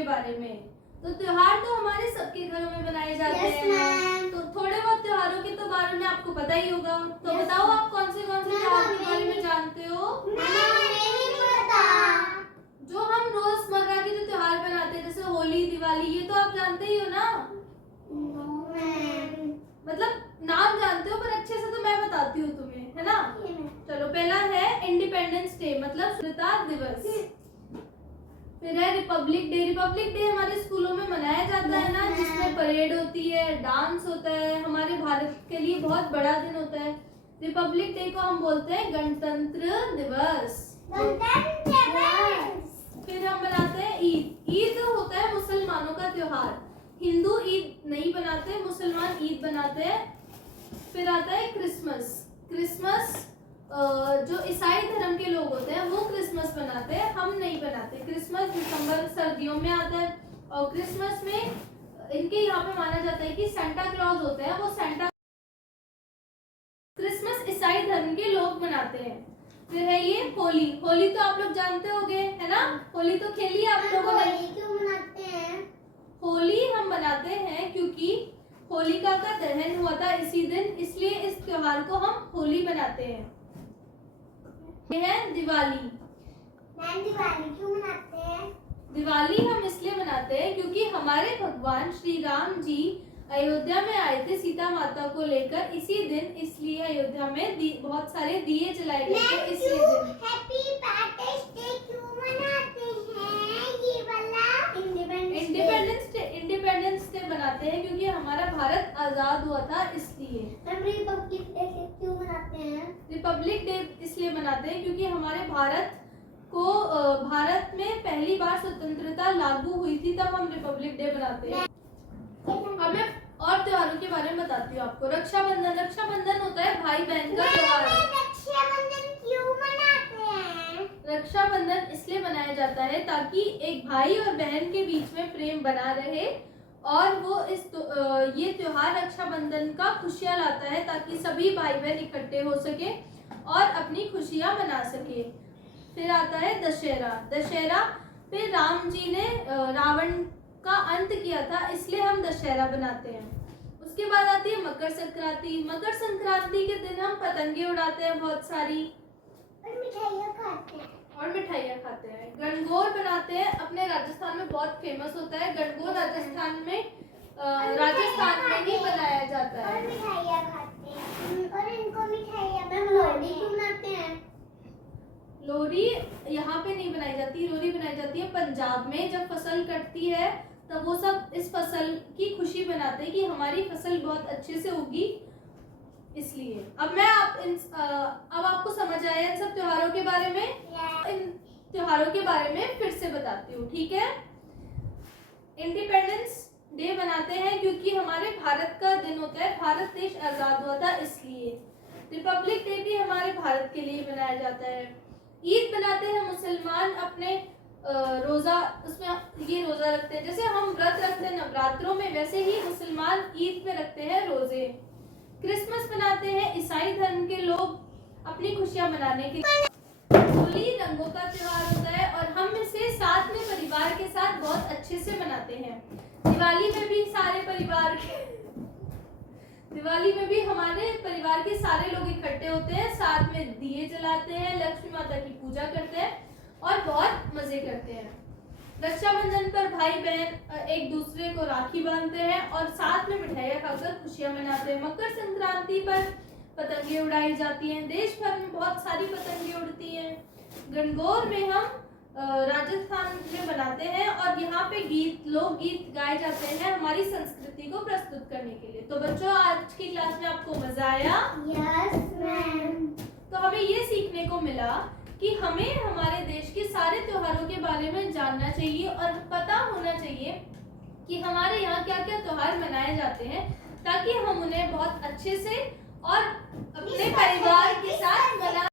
के बारे में। तो त्योहार तो हमारे सबके घरों में बनाए जाते हैं, तो थोड़े बहुत त्योहारों के तो बारे में आपको पता ही होगा। तो बताओ आप कौन से त्योहार के बारे में जानते हो? नहीं पता। जो हम रोजमर्रा के जो त्योहार बनाते हैं जैसे होली, दिवाली, ये तो आप जानते ही हो ना? मतलब नाम जानते हो पर अच्छे से तो मैं बताती हूँ तुम्हें, है ना? चलो, पहला है इंडिपेंडेंस डे मतलब स्वतंत्रता दिवस। फिर है रिपब्लिक डे। रिपब्लिक डे हमारे स्कूलों में मनाया जाता है ना, जिसमें परेड होती है, डांस होता है। हमारे भारत के लिए बहुत बड़ा दिन होता है। रिपब्लिक डे को हम बोलते हैं गणतंत्र दिवस। फिर हम मनाते हैं ईद। ईद होता है मुसलमानों का त्योहार। हिंदू ईद नहीं बनाते, मुसलमान ईद बनाते हैं। फिर आता है क्रिसमस। क्रिसमस जो ईसाई धर्म के लोग होते हैं वो क्रिसमस बनाते हैं, हम नहीं बनाते। क्रिसमस दिसंबर सर्दियों में आता है और क्रिसमस में इनके यहाँ पे माना जाता है कि सेंटा क्लॉज होते हैं, वो सेंटा। क्रिसमस ईसाई धर्म के लोग मनाते हैं। फिर है ये होली। होली तो आप लोग जानते होंगे, है ना? होली तो खेली आप लोगों ने। क्यों मनाते हैं? होली हम मनाते हैं क्योंकि होलिका का दहन हुआ था इसी दिन, इसलिए इस त्योहार को हम होली मनाते हैं। ये है दिवाली। दिवाली क्यों मनाते हैं? दिवाली हम इसलिए मनाते हैं क्योंकि हमारे भगवान श्री राम जी अयोध्या में आए थे सीता माता को लेकर इसी दिन, इसलिए अयोध्या में बहुत सारे दिए जलाए गए थे इसी दिन। हैप्पी पैट्रियट्स डे क्यों मनाते हैं? ये वाला इंडिपेंडेंस डे बनाते हैं क्योंकि हमारा भारत आजाद हुआ था इसलिए। रिपब्लिक डे क्यों मनाते हैं? रिपब्लिक डे इसलिए मनाते हैं क्योंकि हमारे भारत में पहली बार स्वतंत्रता लागू हुई थी, तब हम रिपब्लिक डे मनाते हैं। अब मैं और त्योहारों के बारे में बताती हूँ आपको। रक्षाबंधन। रक्षाबंधन होता है भाई बहन का त्योहार। रक्षाबंधन क्यों मनाते हैं? रक्षाबंधन इसलिए मनाया जाता है ताकि एक भाई और बहन के बीच में प्रेम बना रहे और वो ये त्योहार रक्षाबंधन का खुशियां लाता है ताकि सभी भाई बहन इकट्ठे हो सके और अपनी खुशियां मना सके। फिर आता है दशहरा। दशहरा पे राम जी ने रावण का अंत किया था, इसलिए हम दशहरा बनाते हैं। उसके बाद आती है मकर संक्रांति। मकर संक्रांति के दिन हम पतंगे उड़ाते हैं बहुत सारी और मिठाइयाँ खाते हैं। गणगौर बनाते हैं, अपने राजस्थान में बहुत फेमस होता है गणगौर। राजस्थान में ही बनाया जाता है। और मिठाइयाँ खाते हैं और इनको मिठाइयाँ लोहड़ी क्यों मनाते हैं? लोहड़ी यहाँ पे नहीं बनाई जाती, लोहड़ी बनाई जाती है पंजाब में। जब फसल कटती है तब वो सब इस फसल की खुशी मनाते हैं कि हमारी फसल बहुत अच्छे से उगी, इसलिए। अब आपको समझ आया इन सब त्योहारों के बारे में? इन त्योहारों के बारे में फिर से बताती हूँ, ठीक है? इंडिपेंडेंस डे बनाते हैं क्योंकि हमारे भारत का दिन होता है, भारत देश आजाद हुआ था इसलिए। रिपब्लिक डे भी हमारे भारत के लिए मनाया जाता है। ईद बनाते हैं मुसलमान अपने रोजा, उसमें ये रोजा रखते हैं जैसे हम व्रत रखते हैं नवरात्रों में, वैसे ही मुसलमान ईद में रखते हैं रोजे। क्रिसमस मनाते हैं ईसाई धर्म के लोग अपनी खुशियां मनाने के। होली रंगों का त्योहार होता है और हम इसे साथ में परिवार के साथ बहुत अच्छे से मनाते हैं। दिवाली में भी हमारे परिवार के सारे लोग इकट्ठे होते हैं, साथ में दिए जलाते हैं, लक्ष्मी माता की पूजा करते हैं और बहुत मजे करते हैं। रक्षाबंधन पर भाई बहन एक दूसरे को राखी बांधते हैं और साथ में मिठाइयाँ खाकर खुशियां मनाते हैं। मकर संक्रांति पर पतंगे उड़ाई जाती हैं, देश भर में बहुत सारी पतंगे उड़ती हैं। गणगौर में हम राजस्थान में बनाते हैं और यहाँ पे लोकगीत गाए जाते हैं हमारी संस्कृति को प्रस्तुत करने के लिए। तो बच्चों, आज की क्लास में आपको मजा आया? Yes ma'am. तो हमें ये सीखने को मिला कि हमें हमारे देश के सारे त्योहारों के बारे में जानना चाहिए और पता होना चाहिए कि हमारे यहाँ क्या क्या त्योहार मनाए जाते हैं, ताकि हम उन्हें बहुत अच्छे से और अपने परिवार के साथ मना